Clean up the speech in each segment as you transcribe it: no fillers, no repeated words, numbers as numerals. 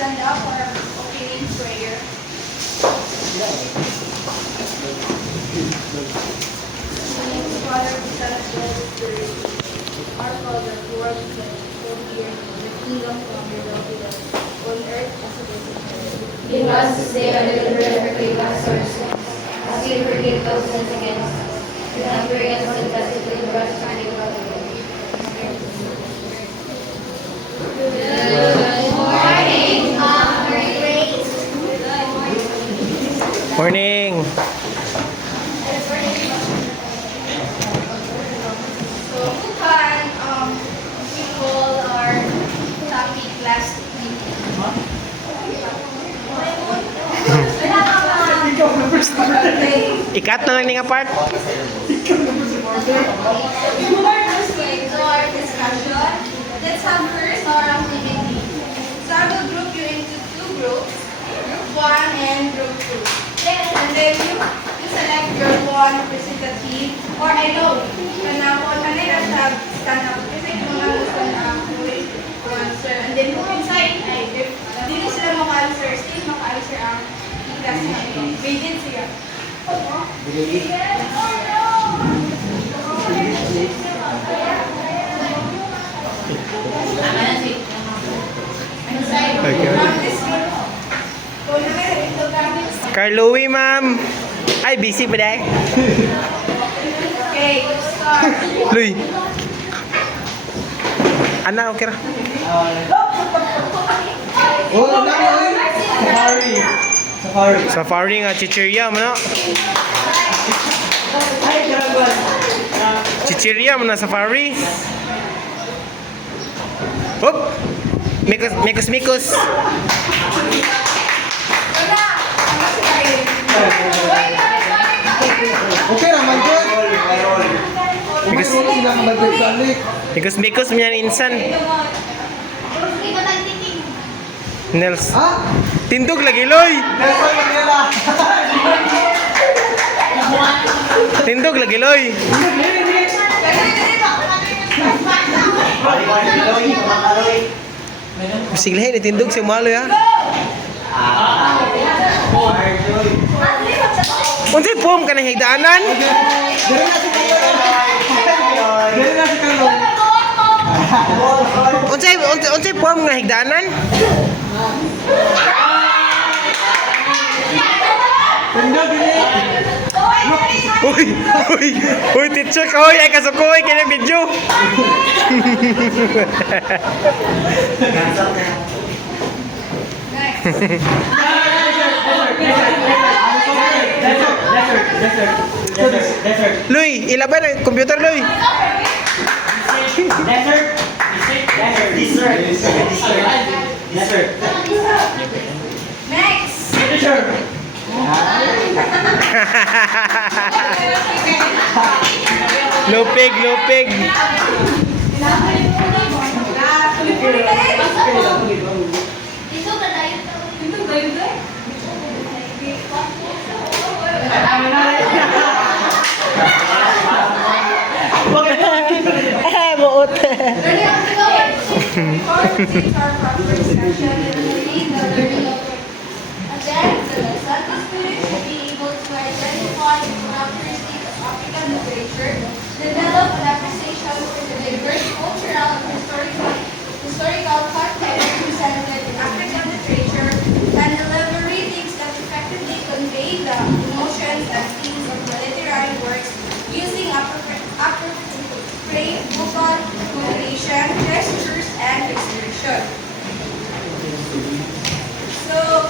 stand up for opening prayer. Father, Son, and Holy Spirit. Our Father, who art in heaven, hallowed be your name. Your kingdom come, your will be done, on earth as it is in heaven. Give us this day our daily bread, and forgive us our sins, as we forgive those who sin against us. Do not bring us into temptation, but us from evil. Morning. So, Bukan, we call our topic last week. Ikat na lang ni nga part. Before proceeding to our discussion, let's have first our activity. So I will group you into two groups, group 1 and group 2. And then you select your one representative, or I know, kanina have stand up, kasi kung mga gusto na answer. And then kung inside, if hindi sila maka-answer, still maka-answer ang class na ito. Graded siya. Carloui, ma'am. Ay, busy pa dahil. Okay, start. Luy. Ana, okay ra. Oh, Safari. Safari. Safari nga, chichirya mo na. Ay, Jarangwan. Chichirya mo na safari. Hop! Mikos. Okay naman ko. Mikos, Sila ang balik. mikos mo yan insan. Nels. Ha? Tindog lagi, Loy. Nelson Manila. Tindog lagi, Loy. Siglahin, itindog si Malo ya. Unsay pom ka na higdaanan? Dali na si Carlo. Unsay pom nga higdaanan? Tanda gini. Uy, teacher ka, uy, ay kasukoy, kaya video. Luy, ilaban ang computer, Luy. Next. Lupig. Buot. Develop an appreciation for the diverse cultural and historical content presented in African literature and elaborate things that effectively convey the emotions and themes of the literary works using appropriate vocal modulation, gestures, and expression. So,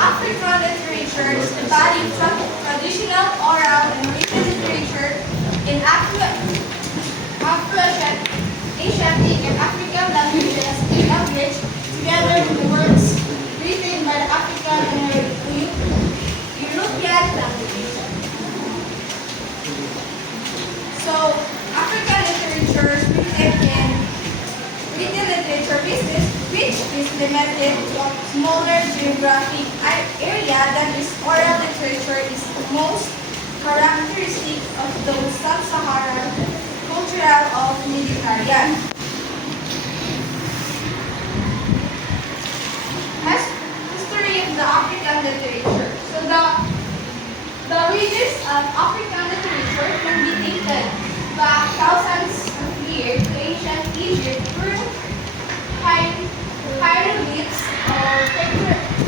African literature is embodied traditional, oral, and written literature in Afro-Asiatic and African languages together with the works written by the African and European languages. So, African literature is written literature business, which is limited to smaller geographic area that is oral literature is most characteristic of those sub-Saharan cultural of Mediterranean. History of the African literature. So the regions of African literature can be dated back thousands of years to ancient Egypt through hieroglyphs or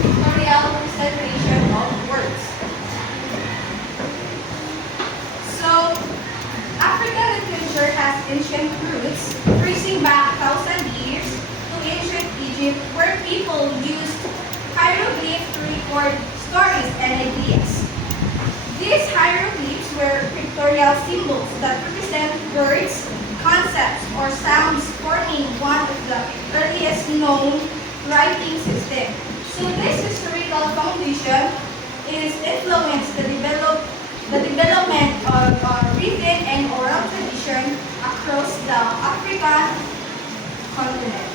pictorial representation of words. So, African literature has ancient roots tracing back 1,000 years to ancient Egypt, where people used hieroglyphs to record stories and ideas. These hieroglyphs were pictorial symbols that represent words, concepts, or sounds, forming one of the earliest known writing systems. So this historical foundation is influenced the development of written and oral tradition across the African continent.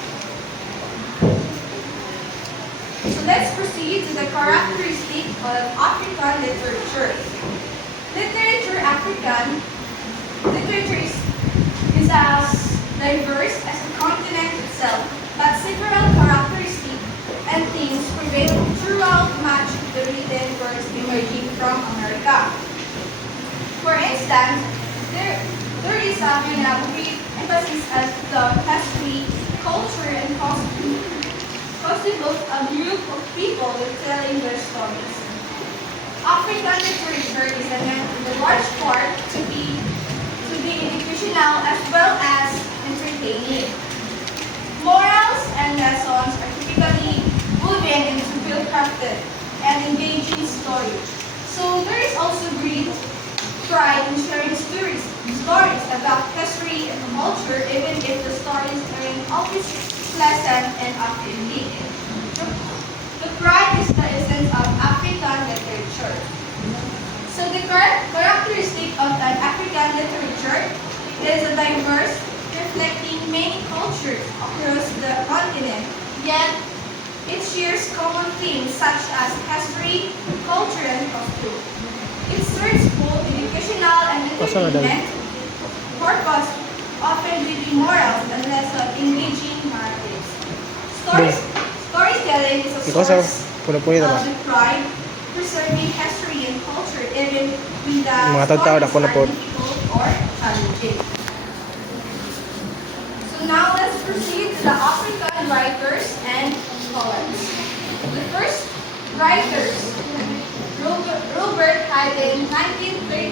So let's proceed to the characteristic of African literature. Literature is as diverse as the continent itself, but several characteristics and themes prevail throughout much of the written works emerging from America. For instance, there is a brief emphasis on the history, culture, and costume of a group of people telling their stories. African literature is in a large part to be educational as well as entertaining. Morals and lessons are typically woven into well-crafted and engaging stories. So there is also great pride in sharing stories about history and culture, even if the stories aren't always pleasant and uplifting. The pride is the essence of African literature. So the characteristic of an African literature is a diverse, reflecting many cultures across the continent, yet it shares common themes such as history, culture, and costume. It serves both educational and entertainment purpose, often with morals and less of engaging narratives. Storytelling is a source of the pride, preserving history and culture even when the stories are difficult or challenging. So now let's proceed to the African writers and poets. The first writers, Robert Hayden, 1930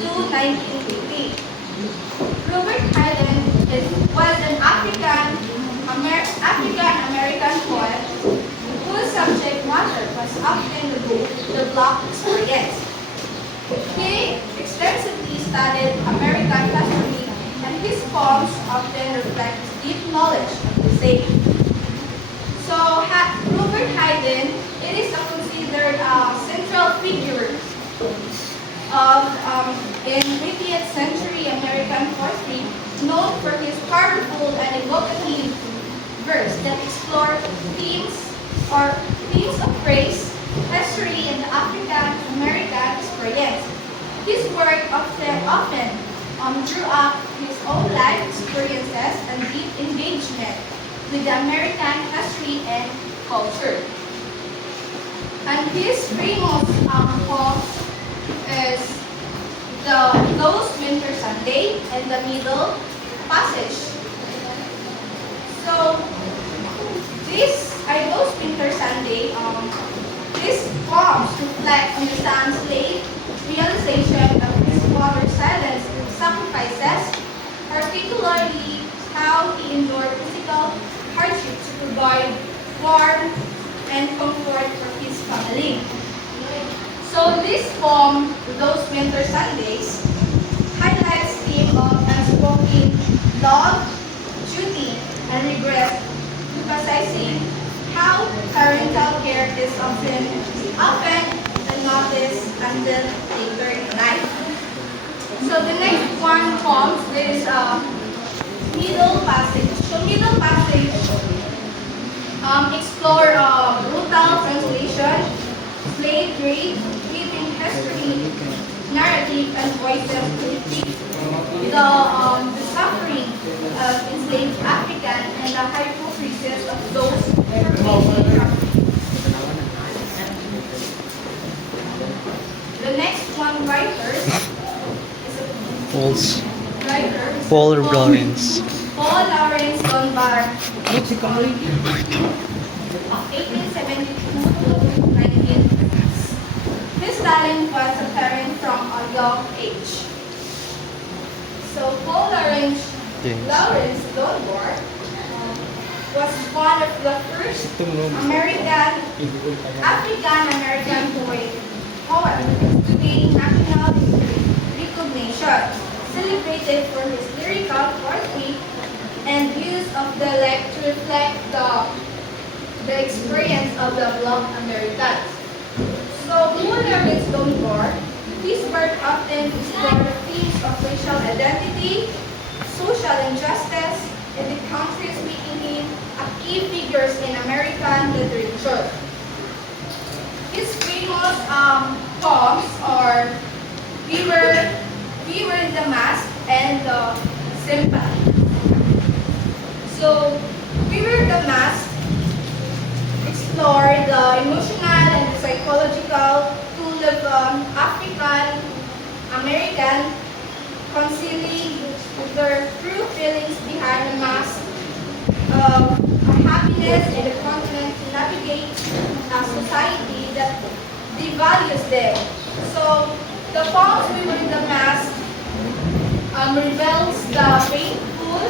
to 1980. Robert Hayden was an African-American poet whose subject matter was often the Black experience. He extensively studied American history, and his poems often reflect deep knowledge of the same. So, Robert Hayden, it is considered a central figure of in 20th century American poetry, known for his powerful and evocative verse that explore themes of race, history, and the African-American experience. His work often drew up his own life experiences and deep engagement with the American history and culture. And his famous poem is Those Winter Sunday and the Middle Passage. So those Winter Sunday, these poems reflect on the son's late realization of his father's silence and sacrifices, particularly how he endured physical hardship to provide warmth and comfort for his family. So this poem, Those Winter Sundays, highlights the theme of unspoken love, duty, and regret, emphasizing how parental care is often unnoticed until later in life. So the next one poem is Middle Passage. So Middle Passage explore narrative and voices to depict the suffering of enslaved African and the hypocrisies of those formerly captive. The next one writer is Paul's a writer. Paul Lawrence. Paul Lawrence Dunbar of 1872 to 19. His talent was apparent from a young age. So Paul Lawrence James. Dunbar was one of the first African-American poet to gain national recognition, celebrated for his lyrical poetry and use of dialect to reflect the experience of the Black Americans. So Paul Lawrence Dunbar, his work often explored themes of racial identity, social injustice, and the countries making him a key figure in American literature. His famous poems are We Were the Mask and Sympathy. So, We Were the Mask explore the emotional and psychological tool of African American concealing their true feelings behind the mask of happiness in the continent to navigate a society that devalues them. So the poems We Were the Mask reveals the painful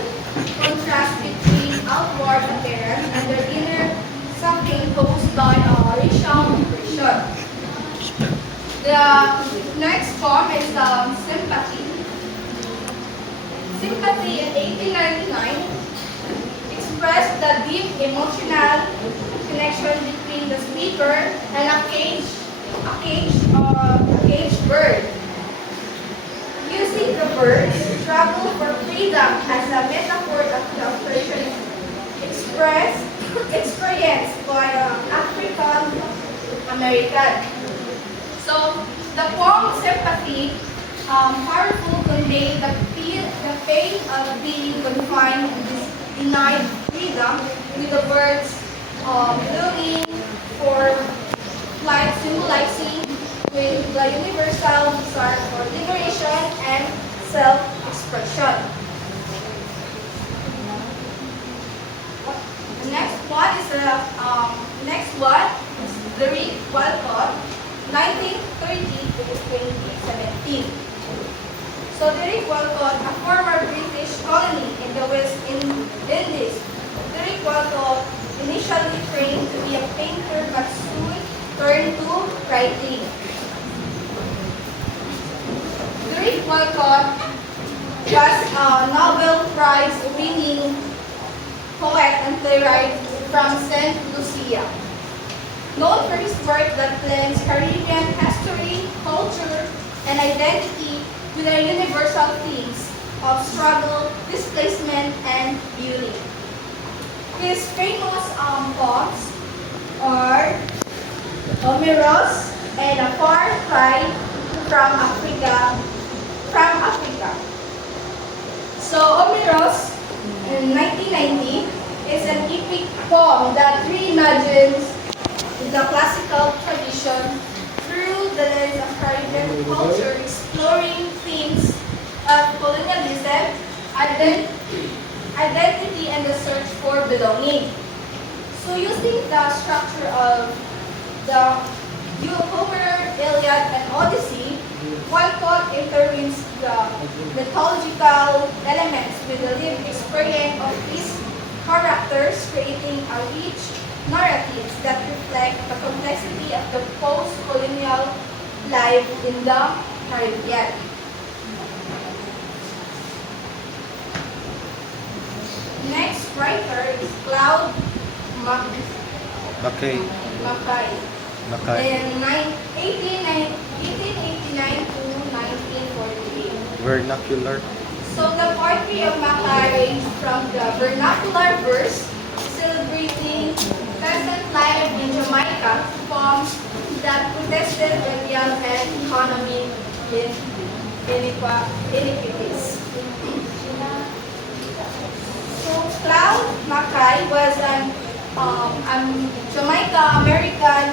contrast between outward appearance and their inner suffering caused by racial oppression. The next poem is Sympathy. Sympathy in 1899 expressed the deep emotional connection between the speaker and a caged bird. Using the bird's struggle for freedom as a metaphor of the oppression experienced by African American. So the poem Sympathy powerful convey the pain of being confined and denied freedom with the words longing for flight symbolizing with the universal desire for liberation and self-expression. The next one is Derek Walcott, 1930 to 2017. So Derek Walcott, a former British colony in the West Indies. Derek Walcott initially trained to be a painter but soon turned to writing. Derek Walcott was a Nobel Prize-winning poet and playwright from St. Lucia. Known for his work that blends Caribbean history, culture, and identity with the universal themes of struggle, displacement, and beauty. His famous poems are Omeros and A Far Cry from Africa. So Omeros in 1990 is an epic poem that reimagines the classical tradition through the lens of Caribbean culture, exploring themes of colonialism, identity, and the search for belonging. So using the structure of the Homer, Iliad, and Odyssey, Walcott interweaves the mythological elements with the lived experience of these characters, creating a rich narratives that reflect the complexity of the post-colonial life in the Caribbean. Next writer is Claude Okay. Mackay. Mackay. In 1889 to 1948. Vernacular. So the poetry of Mackay ranges from the vernacular verse celebrating peasant life in Jamaica to poems that protested racial and economic inequities. So Claude Mackay was an Jamaica American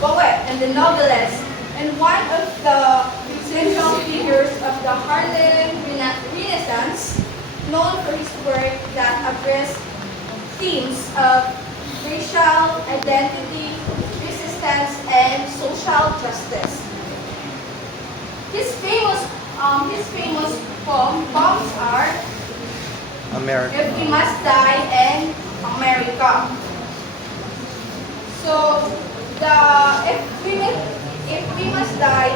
poet and the novelist, and one of the central figures of the Harlem Renaissance, known for his work that addressed themes of racial identity, resistance, and social justice. His famous poems are America. If We Must Die and America. So if we must die,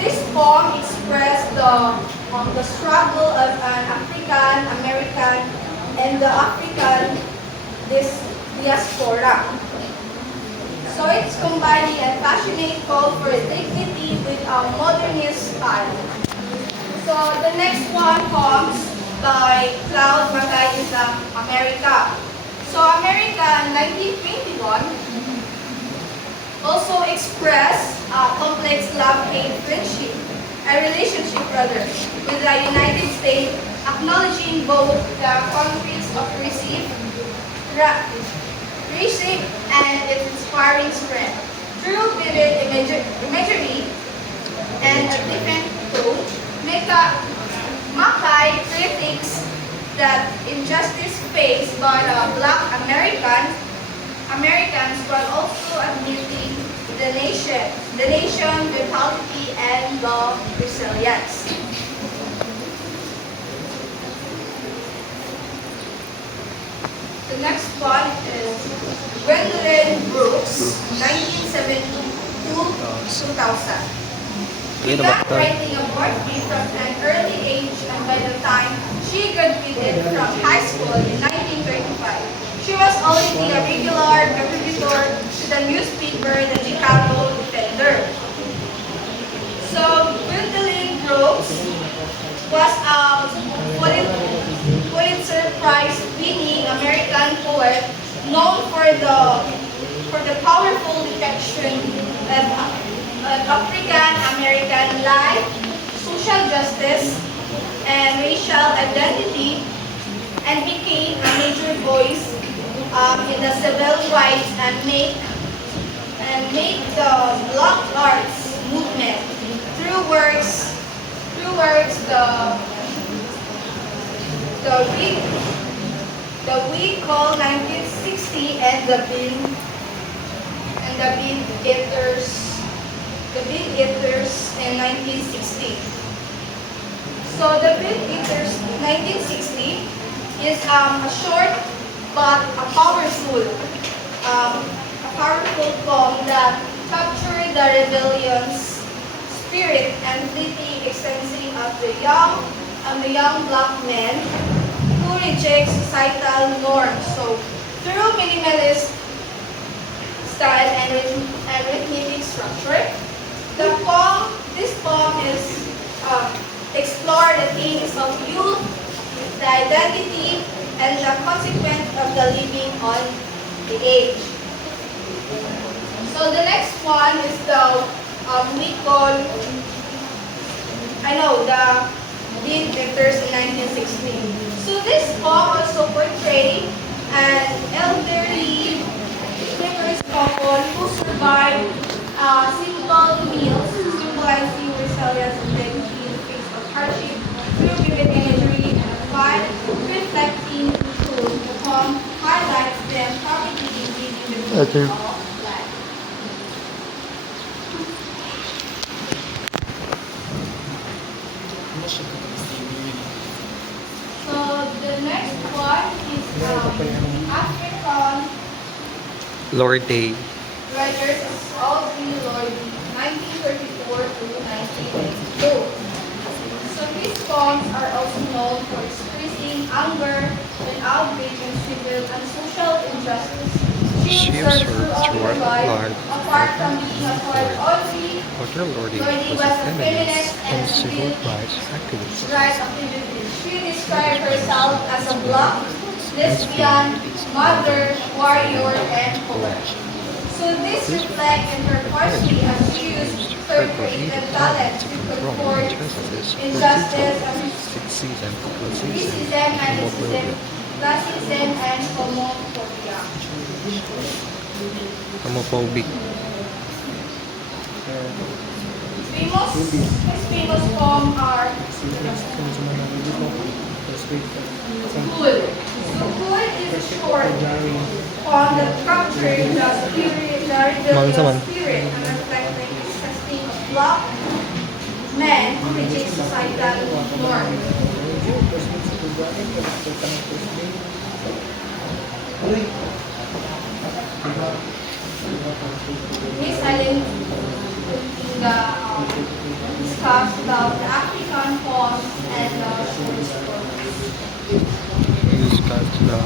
this poem expressed the struggle of an African American and the African diaspora. So it's combining a passionate call for dignity with a modernist style. So the next one comes by Claude Mackay is America. So America in 1921 also expressed complex love-hate friendship, a relationship rather, with the United States, acknowledging both the countries of reshape and its inspiring strength. Through vivid imagery and a different approach, Mackay critiques that injustice faced by the Black Americans, while also admitting the nation vitality and the resilience. The next one is Gwendolyn Brooks, 1972 to 2000. She began writing a poetry from an early age, and by the time she graduated from high school in 1935, she was already a regular contributor to the newspaper, the Chicago Defender. So Gwendolyn Brooks was a Pulitzer Prize-winning American poet known for the powerful depiction of African American life, social justice, and racial identity, and became a major voice in the civil rights and make the Black arts movement through works the We Call 1960 and the Bean Eaters in 1960. So the Bean Eaters 1960 is a short but a powerful poem that captured the rebellion's spirit and fleeting ecstasy of the young Black men who reject societal norms. So through minimalist style and rhythmic structure, this poem is explore the themes of youth, the identity, and the consequence of the living on the age. So the next one is the Bean Eaters in 1916. So this poem also portrays an elderly immigrant couple who survived simple meals, symbolizing resilience and dignity in the face of hardship through vivid imagery, but reflecting truth. The poem highlights the poverty in living the meaning of life. So the next one is African Lord Day. writers of Audre Lorde, 1934 to 1982. So these poems are also known for expressing anger and outrage on civil and social injustice. She observed throughout her life, apart from being a poet, Audre Lorde Lorde was a feminist and civil rights activist. She described herself as a Black lesbian, mother, warrior, and poet. So this reflects in her poetry as she used her creative talent to confront injustice, racism, anism, classism, and homophobia. Homophobic. His famous poem are Good. So good is short on the capturing the spirit, the rebellious spirit, and reflecting the disgusting of black men who reject societal norms. Miss Ellen discussed about the African poems and short stories. Discuss the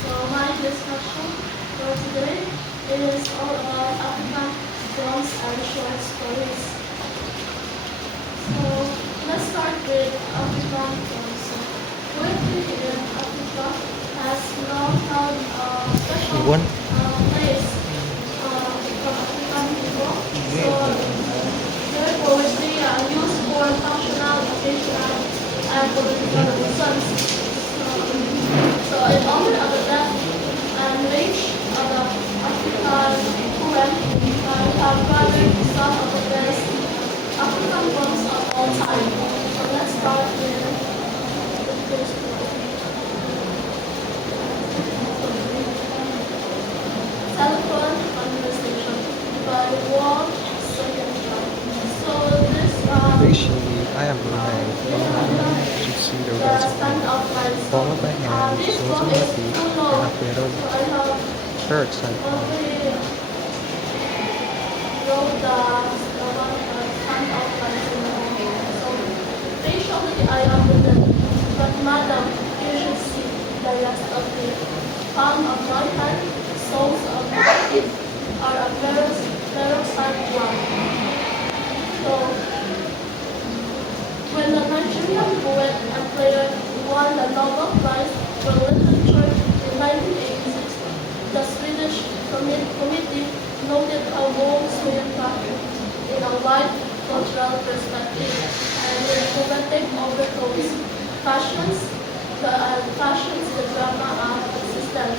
So my discussion for today is all about African poems and short stories. So let's start with African poems. So, poetry in Africa has long held a special place from African people. So their poetry are used for functional, occasional, and political reasons. So in honor of the depth and range of the African poem, we have gathered some of the best African poems of all time. So let's start with the first one. Telephone Conversation by Walt Whitman. So this Recently, I am alive. To see the rest of me. Follow by hand, close my feet, and a bit of church and Patiently I am with it, but madam, you should see the rest of the palm of my hand, soles of my feet are a peroxide one. So, when the Nigerian poet and player won the Nobel Prize for Literature in 1986, the Swedish committee noted a whole swing pattern in a wide cultural perspective and with poetic overtones, fashions the drama of existence.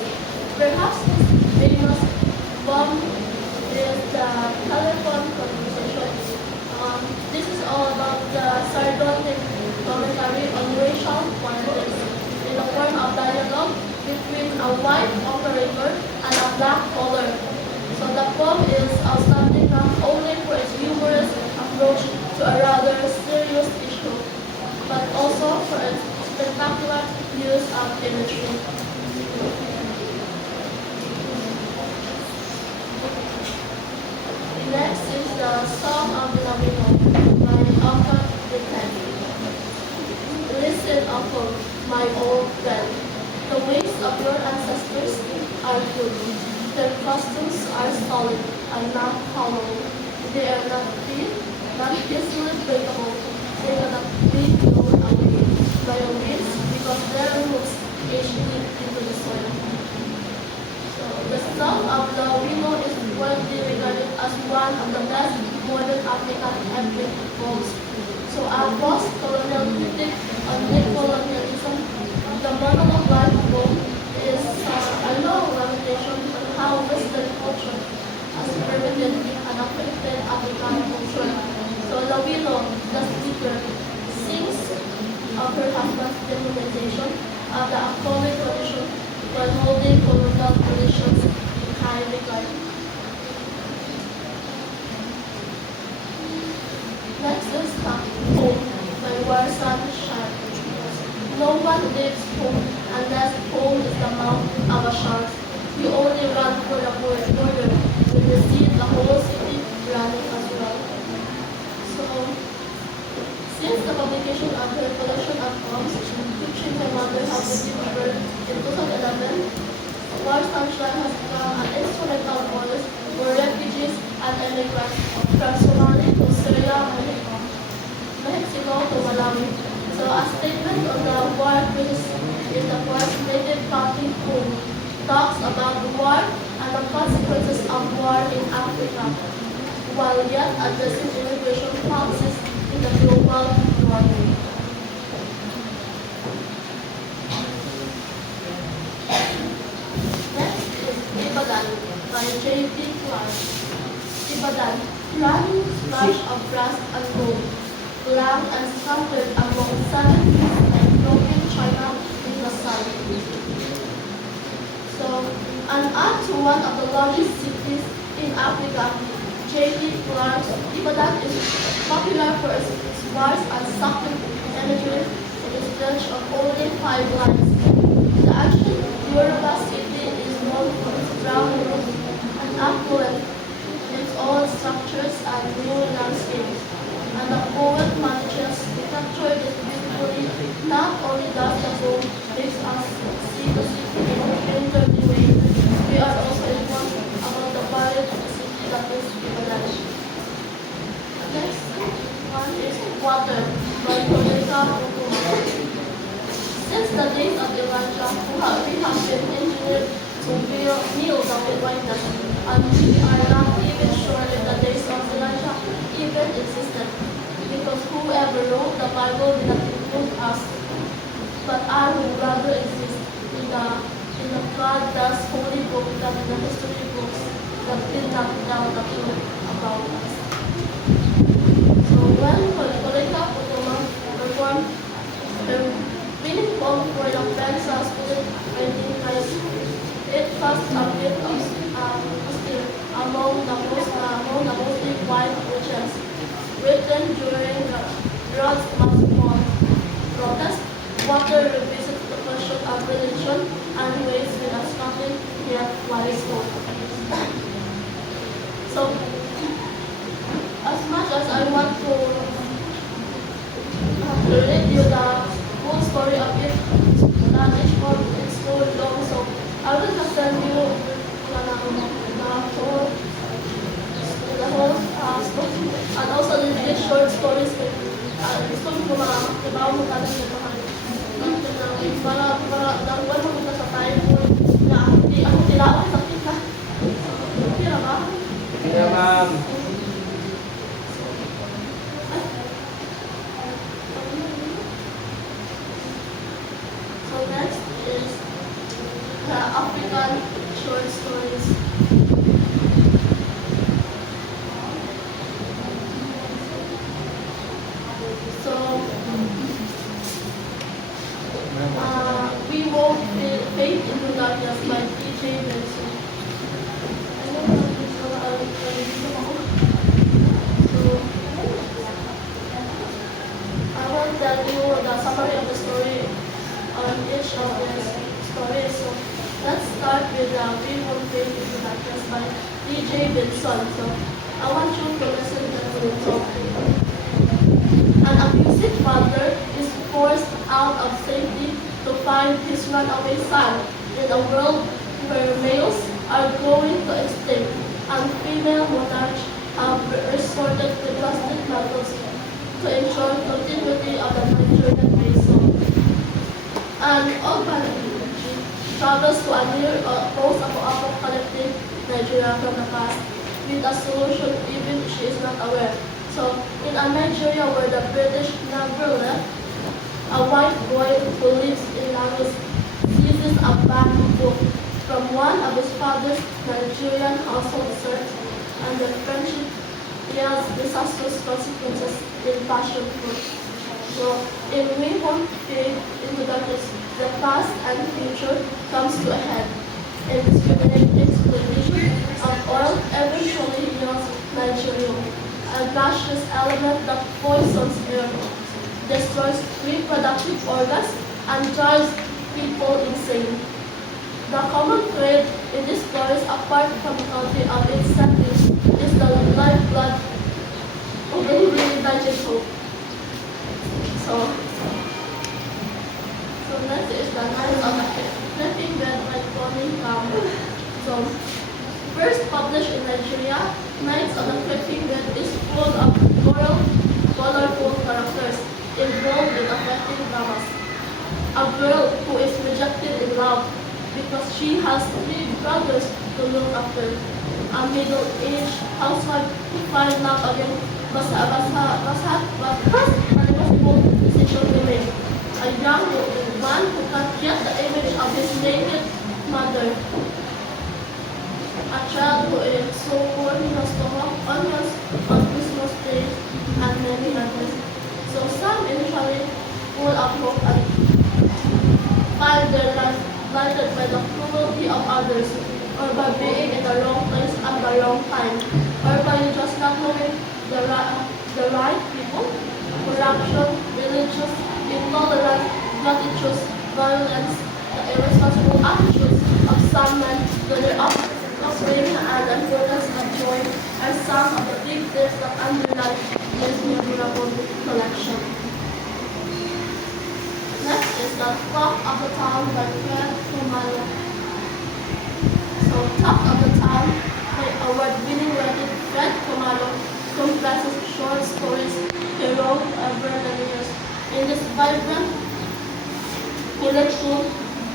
Perhaps his famous poem is the telephone conversation. This is all about the sardonic commentary on racial politics in the form of dialogue between a white operator and a black caller. So the poem is outstanding not only for its humorous approach to a rather serious issue, but also for its spectacular use of imagery. Next is the Song of the Lawino by Alfred Dickens. Listen, uncle, my old friend. The ways of your ancestors are good. Their customs are solid and not hollow. They are not thin, not easily breakable. They cannot be blown away by a wind because their roots reach deep into the soil. So the Song of the Lawino is widely regarded as one of the best modern African epic poems. So a post-colonial critic on decolonialism, the monologue life poem is a long lamentation on how Western culture has permitted and affected African culture. So Lawino, the speaker, sings of her husband's demonization of the Akole tradition while holding colonial traditions in high regard. Next is Home by Warsan Shah. No one lives home unless home is the mouth of a shark. You only run for the border when you see the whole city running as well. So, since the publication of her collection of poems, which my mother have been given birth in 2011, War Sunshine has become an instrumental voice for refugees and immigrants from Somali to Syria, Mexico to Malawi. So a statement on the war crisis in the first native talking poem talks about the war and the consequences of war in Africa, while yet addressing immigration policies in the global north. Next is Ibadan by J.P. Clark. Ibadan, running splash of brass and gold, loud and scattered among seven hills like broken china in the sun. So, and add to one of the largest cities in Africa, J.P. Clark's Ibadan is popular for its sparse and succulent imagery in its stretch of only 5 lines. The ancient Yoruba city is known for its brown roof and affluent its old structures and new landscapes. And the poet manages to capture this beautifully. Not only does the poem makes us see the city in a painterly way, we are also informed about the varied city that is Ibadan. Next one is Water by Monica Okuma. Since the days of Elijah, we have been engineered to kneel down in whiteness, and we are not even sure if the days of Elijah even existed, because whoever wrote the Bible did not include us. But I would rather exist in the God's holy book than in the history books that did not tell the truth about us. So when Monica Okuma performed her winning poem for the Kansas Student Painting Prize, it caused a bit of stir among the mostly white audience. Written during the Rhodes Mass protest, Water revisits the question of religion and ways with a Scotland yet wise hope. So, as much as I want to read you the whole story of it, that each one is so long, so I will just send you the whole story, and also the short stories. Gusto ko makibaw mo ka ng para dagwan mo kita sa time mo na hindi ako tilawan sa kita. Okay na ba? Iya, ma'am. So next is the African short stories. So we won't fade into darkness by DJ Benson. So I will tell you the summary of the story on each of these stories. So let's start with the We Won't Fade into Darkness by DJ Benson. So I want you to listen carefully. So an abusive father is forced out of safety to find his runaway son in a world where males are going to extinct and female monarchs have resorted to drastic methods to ensure continuity of the Nigerian race. An orphanage travels to a near post-apocalyptic Nigeria from the past with a solution even if she is not aware. So, in a Nigeria where the British never left, a white boy who lives in Lagos seizes a bamboo book from one of his father's Nigerian household serfs, and the friendship yields disastrous consequences in passion fruit. So, in We Won't Fade into Darkness, the past and future comes to a head. Indiscriminate exploitation of oil eventually yields Nigeria, a gaseous element that poisons air, destroys reproductive organs, and drives people insane. The common thread in these stories, apart from the country of its settings, is the lifeblood of the really digest hope. So next is the Knights of the Flipping Bed by Tony Campbell. So, first published in Nigeria, Knights of the Flipping Bed is full of colorful characters involved in affecting dramas. A girl who is rejected in love because she has 3 brothers to look after. A middle-aged housewife who finds love again bold decision to make. A young man who can't get the image of his naked mother. A child who is so poor he has to hawk onions on Christmas Day and many others. So some initially full of hope and find their lives blinded by the cruelty of others, or by being in the wrong place at the wrong time, or by just not knowing the right people, corruption, religious intolerance, gratitude, violence, the irresponsible attitudes of some men to their offspring and the importance of joy are some of the big things that underlie this memorable collection. Next is the Talk of the Town by Fred Kumalo. So, Talk of the Town by award-winning writer Fred Kumalo comprises short stories he wrote over many years. In this vibrant collection,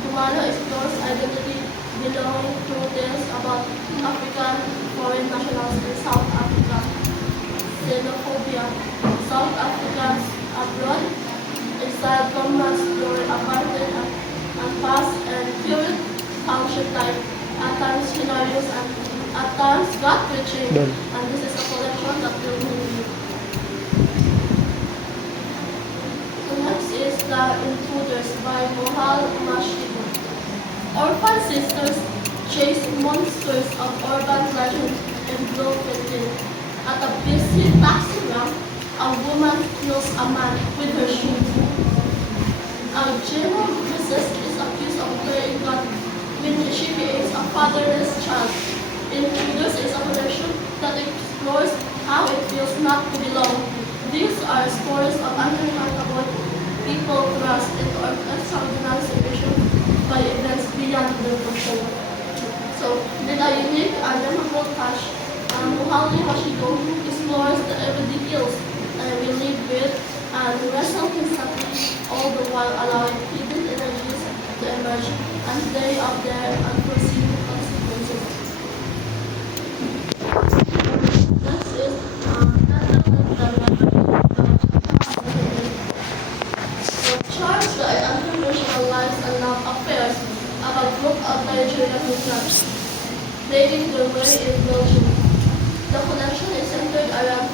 Kumalo explores identity, belonging to tales about African foreign nationals in South Africa, xenophobia, South Africans abroad, exile comrades during apartheid and past and current township life, at times scenarios and at times God preaching, and this is a collection that will move you. The next is The Intruders by Mohal Mashiko. Orphan sisters chase monsters of urban legend in Bloemfontein. At a busy taxi rank, a woman kills a man with her shoes. A German princess is accused of playing God when she creates a fatherless child. Intruders is a collection that explores how it feels not to belong. These are stories of uncomfortable people thrust into an extraordinary situation by events beyond their control. So, with a unique and memorable touch, Mohali Hashiko explores the everyday ills we live with and wrestle constantly, all the while allowing hidden energies to emerge and they of their unforeseen consequences. Next is Charged by unconventional lives and love affairs of a group of Nigerian Muslims making their way in Belgium. The connection is centered around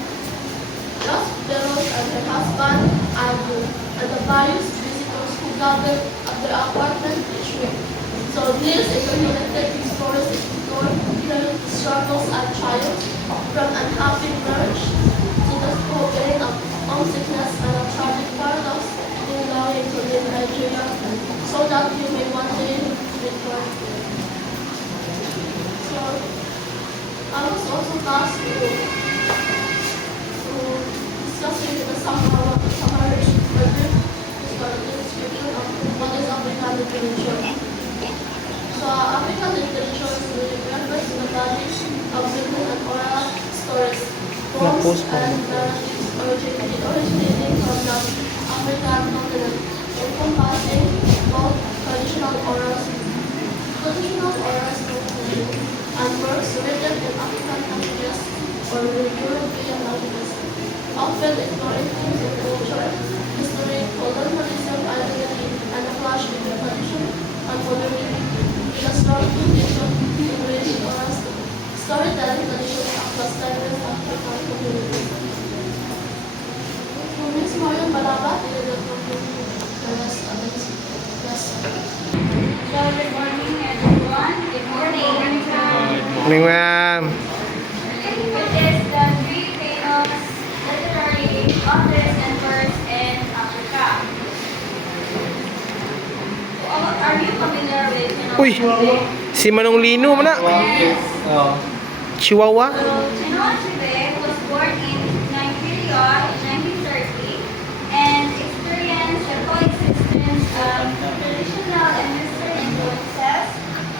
Los Veros and her husband, Andrew, and the various visitors who gather at their apartment each week. So these interconnected stories explore their struggles and triumphs, from unhappy marriage to the pain of homesickness and a tragic paradox in longing to leave Nigeria so that you may one day return. So I was also tasked to discuss with the summary description of what is African literature. So African literature refers to the body of written and oral stories, poems and narratives originating from the African continent, encompassing both traditional oral storytelling and works written in African languages or European languages, often exploring themes in culture, history, colonialism, identity, and a clash between tradition and modernity, with a strong foundation in rich oral storytelling traditions across diverse African communities. Ms. Marian Balaba, the rest of this lesson. So, good morning, everyone. Good morning. Morning, ma'am. Which is the 3 famous literary authors and works in Africa. Are you familiar with Uy, si Manong Lino mo na. Yes. Chihuahua. So, Chinua Achebe was born in Nigeria in 1930 and experienced the coexistence European traditional and Western influences,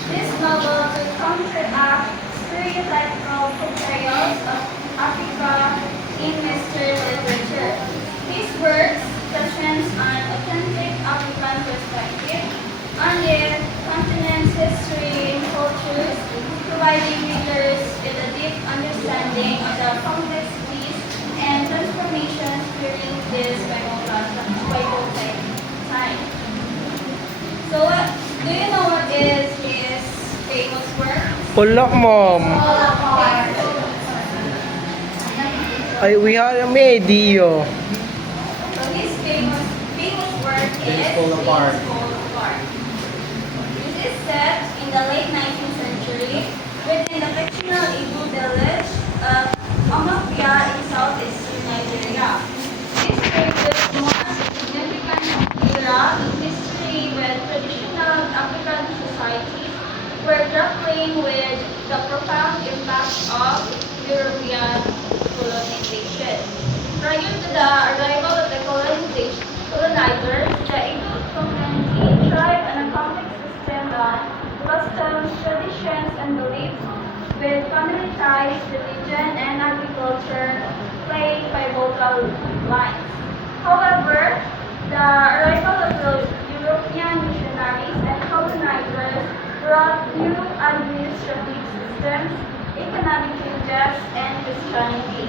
this novel will counteract stereotypical portrayals of Africa in Western literature. His works touches on authentic African perspective on the continent's history and cultures, providing readers with a deep understanding of the complexities and transformations during this Bible time. So, do you know what is his famous work? Pulak, mom. Ay, we have may idea. So his famous work is Things Fall Apart. Things Fall Apart. This is set in the late 19th century within the fictional Igbo village of Omofia in southeastern Nigeria. This period marks a significant era of history when traditional African societies were grappling with the profound impact of European colonization. Prior to the arrival of the colonizers, the Igbo community thrived on a complex system of customs, traditions, and beliefs, with family ties, religion, and agriculture playing pivotal lines. However, the arrival of the European missionaries and colonizers brought new administrative systems, economic changes, and Christianity,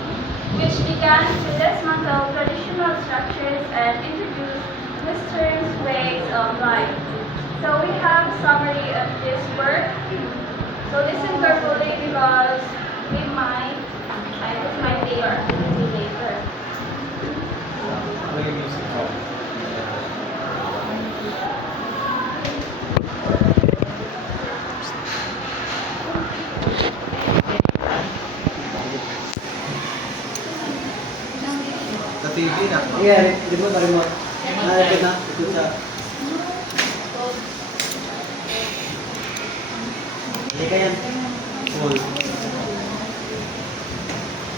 which began to dismantle traditional structures and introduce Western ways of life. So we have a summary of this work. So listen carefully because this might be your activity later. Sa TV na. Yeah, di mo na-remote. Na-remote na. Ito sa... Hindi ka yan. Full.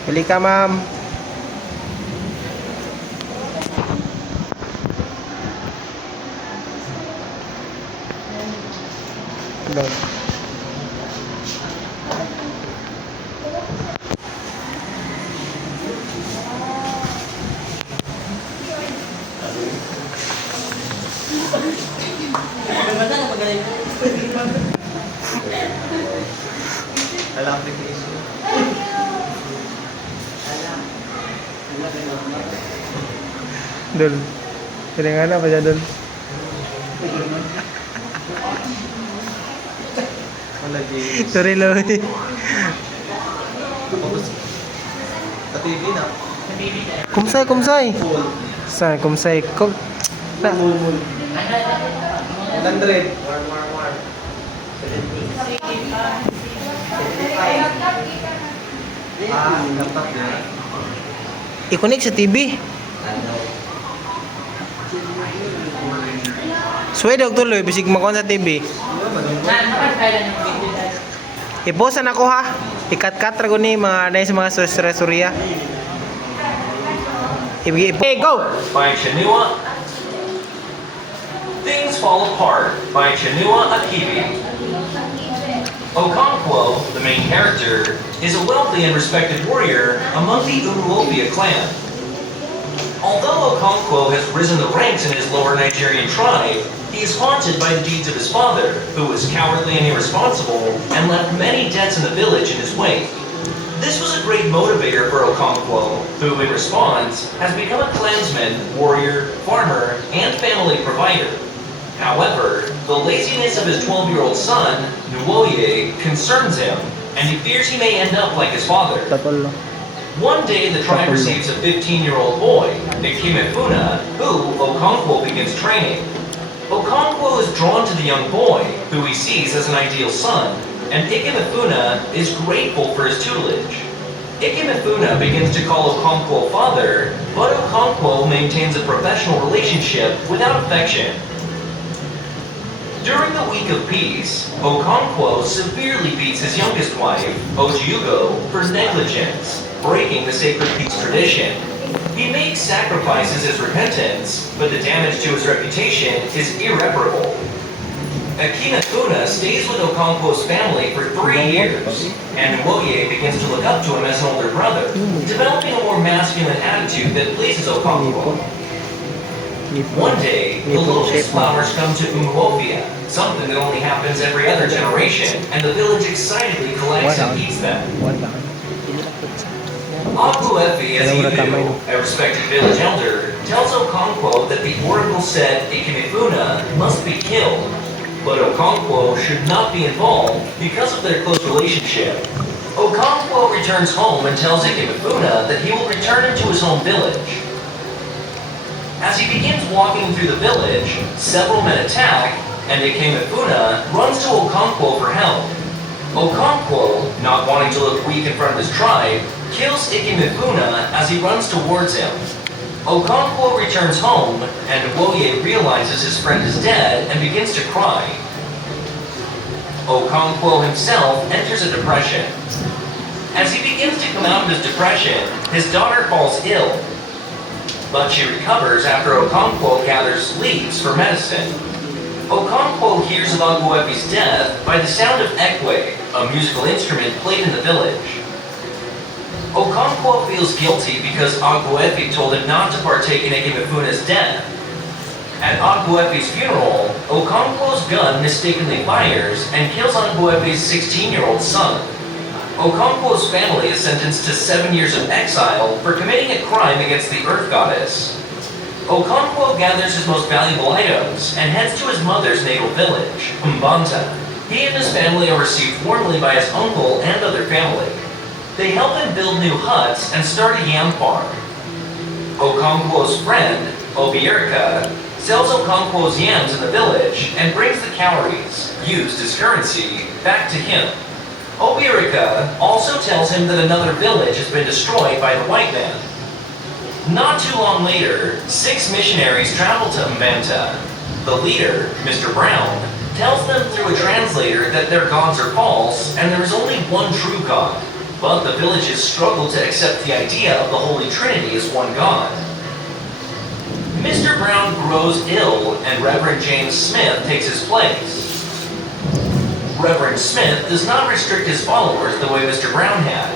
Bili ka, ma'am. Doon. Wala application. Dul. Kaya nga na pa siya, Dul. Wala games. Sorry, Loy. Tapos, sa TV na. Kumsay, kumsay. Full. Saan, kumsay. Na. 100. Laptop din. I-connect sa TV. Sway daw tuloy, bisig makuha sa TV. Iposan ako ha. Ikat-kat rago ni mga anay sa mga surya. Hey, go! By Chinua. Things Fall Apart by Chinua Achebe. Okonkwo, the main character, is a wealthy and respected warrior among the Umuofia clan. Although Okonkwo has risen the ranks in his lower Nigerian tribe, he is haunted by the deeds of his father, who was cowardly and irresponsible and left many deaths in the village in his wake. This was a great motivator for Okonkwo, who in response has become a clansman, warrior, farmer, and family provider. However, the laziness of his 12-year-old son, Nuoye, concerns him, and he fears he may end up like his father. Tatol. One day, the tribe receives a 15-year-old boy, Ikemefuna, who Okonkwo begins training. Okonkwo is drawn to the young boy, who he sees as an ideal son, and Ikemefuna is grateful for his tutelage. Ikemefuna begins to call Okonkwo father, but Okonkwo maintains a professional relationship without affection. During the week of peace, Okonkwo severely beats his youngest wife, Ojiugo, for negligence, breaking the sacred peace tradition. He makes sacrifices as repentance, but the damage to his reputation is irreparable. Akinafuna stays with Okonkwo's family for 3 years, and Nwoye begins to look up to him as an older brother, developing a more masculine attitude that pleases Okonkwo. One day, the lotus flowers come to Umuofia, something that only happens every other generation, and the village excitedly collects and eats them. Aguefi, as he knew, a respected village elder, tells Okonkwo that the oracle said Ikemefuna must be killed, but Okonkwo should not be involved because of their close relationship. Okonkwo returns home and tells Ikemefuna that he will return him to his home village. As he begins walking through the village, several men attack, and Ikemefuna runs to Okonkwo for help. Okonkwo, not wanting to look weak in front of his tribe, kills Ikemefuna as he runs towards him. Okonkwo returns home, and Nwoye realizes his friend is dead and begins to cry. Okonkwo himself enters a depression. As he begins to come out of his depression, his daughter falls ill. But she recovers after Okonkwo gathers leaves for medicine. Okonkwo hears of Aguefi's death by the sound of ekwe, a musical instrument played in the village. Okonkwo feels guilty because Aguefi told him not to partake in Ikemefuna's death. At Aguefi's funeral, Okonkwo's gun mistakenly fires and kills Aguefi's 16-year-old son. Okonkwo's family is sentenced to 7 years of exile for committing a crime against the Earth Goddess. Okonkwo gathers his most valuable items and heads to his mother's natal village, Mbanta. He and his family are received warmly by his uncle and other family. They help him build new huts and start a yam farm. Okonkwo's friend, Obierika, sells Okonkwo's yams in the village and brings the calories, used as currency, back to him. Obierika also tells him that another village has been destroyed by the white man. Not too long later, 6 missionaries travel to Mbanta. The leader, Mr. Brown, tells them through a translator that their gods are false and there is only one true God. But the villages struggle to accept the idea of the Holy Trinity as one God. Mr. Brown grows ill and Reverend James Smith takes his place. Reverend Smith does not restrict his followers the way Mr. Brown had.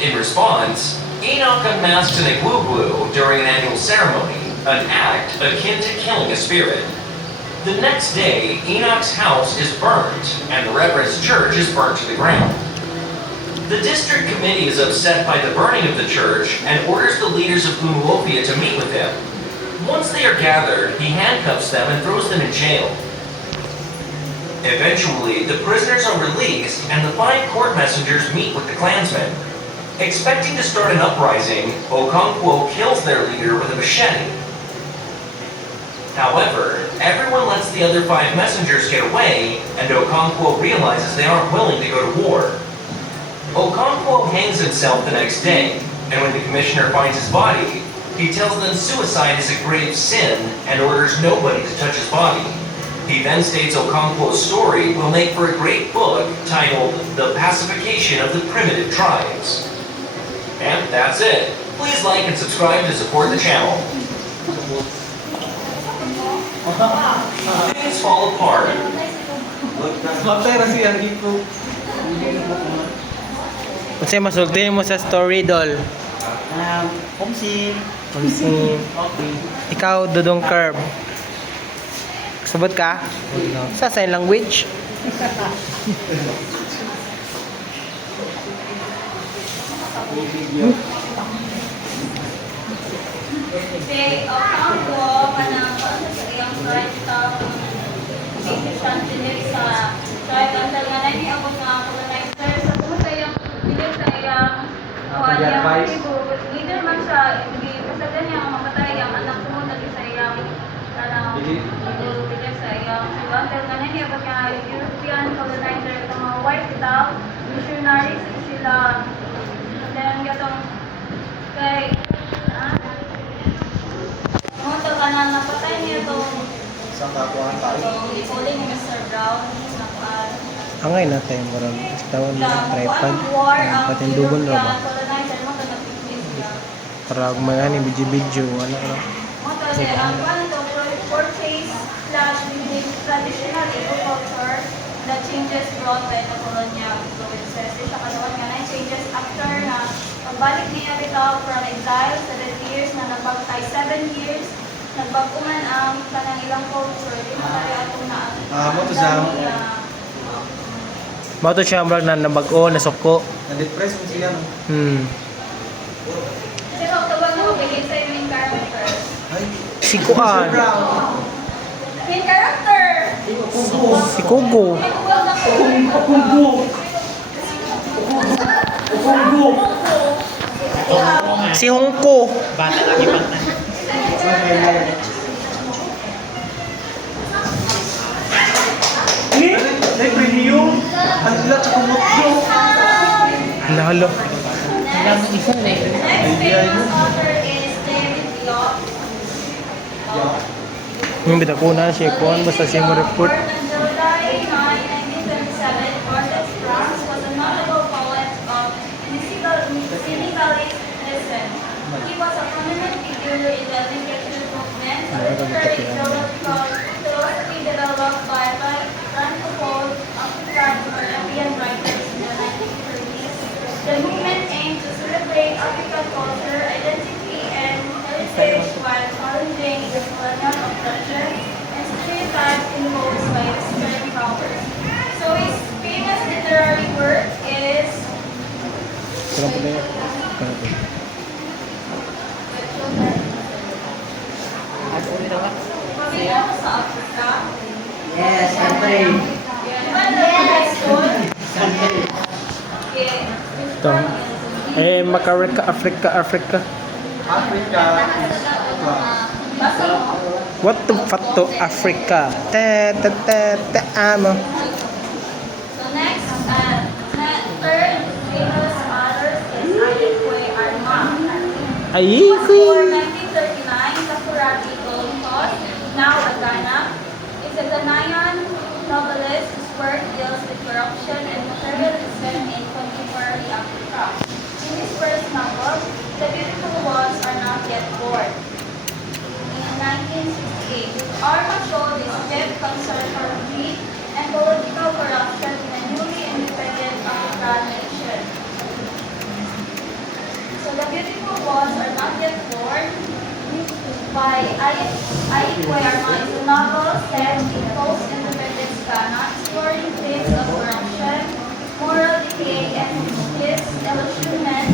In response, Enoch unmasks an igwugwu during an annual ceremony, an act akin to killing a spirit. The next day, Enoch's house is burnt, and the Reverend's church is burnt to the ground. The district committee is upset by the burning of the church and orders the leaders of Umuofia to meet with him. Once they are gathered, he handcuffs them and throws them in jail. Eventually, the prisoners are released and the 5 court messengers meet with the Klansmen. Expecting to start an uprising, Okonkwo kills their leader with a machete. However, everyone lets the other 5 messengers get away, and Okonkwo realizes they aren't willing to go to war. Okonkwo hangs himself the next day, and when the commissioner finds his body, he tells them suicide is a grave sin and orders nobody to touch his body. He then states Okonkwo's story will make for a great book titled The Pacification of the Primitive Tribes. And that's it. Please like and subscribe to support the channel. Things fall apart. Kasi masultin mo sa story, Dol. Kumsin. Okay. Ikaw, Dudong Curb. Sabot ka? Sa sign language? Si Okonkwo kanang iyang tribe sa Christian dinhi sa tribe ang nga ni abot nga colonizer sa kumusta yung bilis sa iyang leader man siya hindi basta niya ang mamatay ang anak mo dali sa iyang kanang bilis sa iyang until nga ni abot nga European colonizer sa mga white bitaw missionaries sila then gatong kay Moto ka na napatay niya itong ipuli ni Mr. Brown nakuan. Angay na tayo marang tawon na tripod. Patindugon ra ba? Colonizer mo ka nagpipis niya. Para may ano, video, ano. Moto de ang one to portrays slash with traditional agriculture the changes brought by the colonial influences. Isa kaluan nga na changes after na pagbalik niya bitaw from exile 7 years na nagbagtay 7 years nagbaguman ang kanang ilang culture. Di mo tayo atong na Mo to sa Mao to siya murag na nabag-o, nasuko. na-depress mo siya no. Pero tawag mo bigay sa main character. Ay, Si Kuan, Main character! si Kugo, May uwag na ko. si Hongko. Ay, premium. Ang ilat sa kumutyo. Lalo. Next famous author is David Bloch. Yung bitakuna siya, Kuan, basta siya mo report. Born on July 9, 1927, Bordeaux, France, was a notable poet of syndicalism. He was a prominent figure in the literature movement, a literary philosophy developed by francophone African-European writers in the 1930s. The movement aimed to celebrate African culture, identity, and heritage while challenging the colonial oppression and stereotypes imposed by Western powers. So his famous literary work is Pamilya mo sa Africa. Yes, siyempre. Diba na high school? Okay. Ito. Eh, Makarika, Africa. Africa is Basta mo. What the fuck to Africa? Te, amo. So next, third famous author is Ayekwe Arma. Ay, Before 1939, Sakurati Gold now a Ghana, is a Ghanaian novelist whose work deals with corruption and materialism in contemporary Africa. In his first novel, The Beautiful Ones Are Not Yet Born, in 1968, Arma showed his deep concern for greed and political corruption in a newly independent African nation. So The Beautiful Ones Are Not Yet Born by Ayekwe Arma is a novel set in post-independence Ghana, exploring themes of corruption, moral decay, and disillusionment.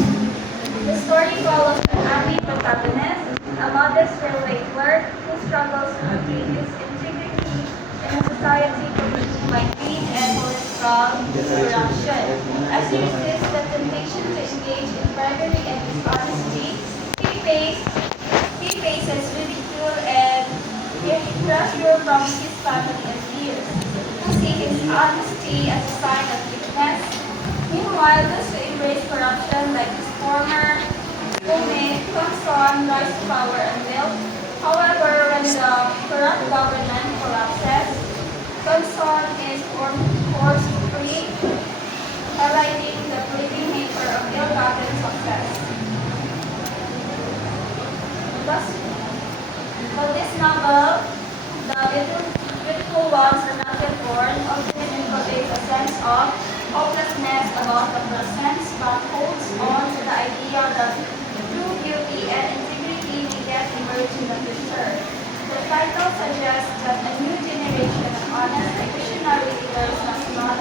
The story follows an happy protagonist, a modest railway clerk who struggles to maintain his integrity in a society polluted by greed and political corruption. As he resists the temptation to engage in bribery and dishonesty, he faces ridicule and pressure from his family and peers, who see his honesty as a sign of weakness. Meanwhile, those who embrace corruption, like his former roommate, Consson, rise to power and wealth. However, when the corrupt government collapses, Consson is forced free, highlighting the fleeting nature of ill-gotten success. But this novel, The Beautiful Ones Are Not Yet Born, ultimately conveys a sense of hopelessness about the present, but holds on to the idea that true beauty and integrity may yet emerge in the future. The title suggests that a new generation of honest and visionary leaders must not